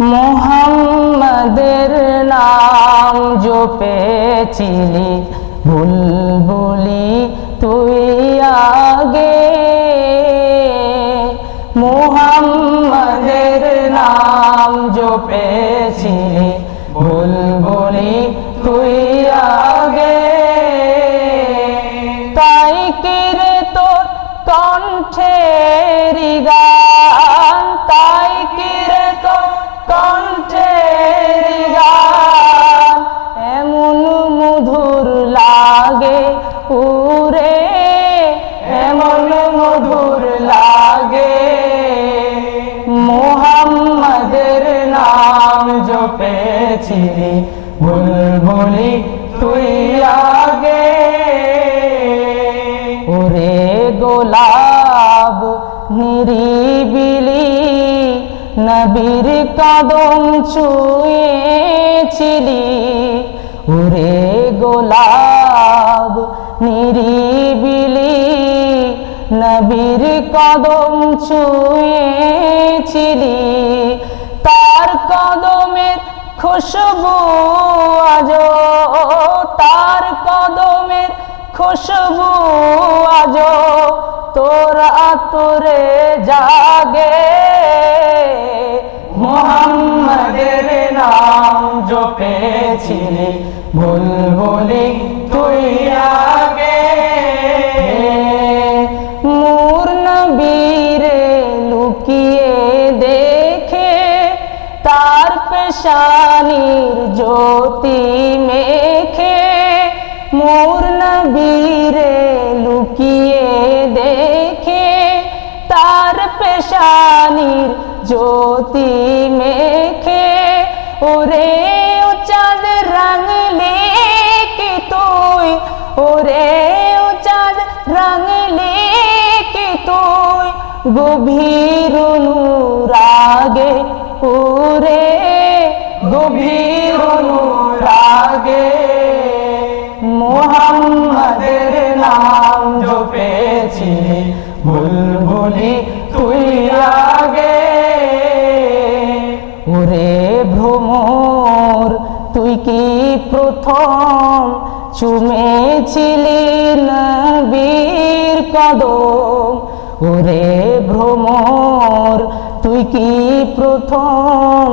মোহাম্মদের নাম জপেছিলি বুলবুলি তুই আগে, মোহাম্মদের নাম জপেছিলি বুলবুলি তুই আগে। তাই কি রে তোর কণ্ঠের গান, তাই কি রে তোর কণ্ঠের গান এমন মধুর লাগে উরে, এমন মধুর লাগে। মোহাম্মদের নাম জপেছিলি বুলবুলি তুই আগে। ওরে গোলাপ নিরিবিলি নবীর কদম ছুঁয়েছিলি, ওরে গোলাপ নিরিবিলি নবীর কদম ছুঁয়েছিলি। তার কদমের খুশবু আজো, তার কদমের খুশবু আজো তোর আতরে জাগে। মোহাম্মদের নাম জপেছিলি বুলবুলি তুই আগে। নূর নবীরে লুকিয়ে দেখে তার পেশানির জ্যোতি মেখে, নূর নবীরে লুকিয়ে দেখে তার পেশানির জ্যোতি মেখে। ওরে ও চাঁদ রাঙলি কি তুই, ওরে ও চাঁদ রাঙলি কি তুই গভীর অনুরাগে, ওরে গভীর অনুরাগে। মোহাম্মদের নাম জপেছিলি বুলবুলি তুই আগে। ওরে ভ্রমর তুই কি প্রথম চুমেছিলি নবীর কদম, ওরে ভ্রমর তুই কি প্রথম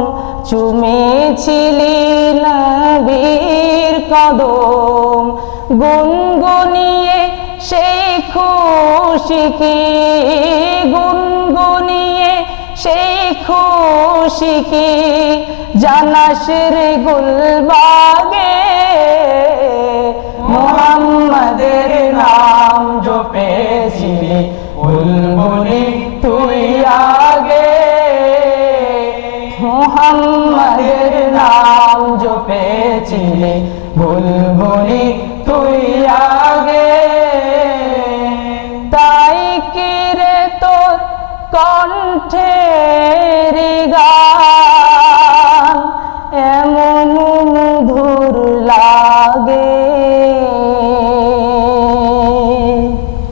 চুমেছিলি নবীর কদম। গুনগুনিয়ে সেই খুশি কি, গুনগুনিয়ে সেই খুশি কি জানাস রে গুলবাগে। মোহাম্মদের নাম জপেছিলি বুলবুলি তুই আগে, মোহাম্মদের নাম জপেছিলি বুলবুলি তুই আগে।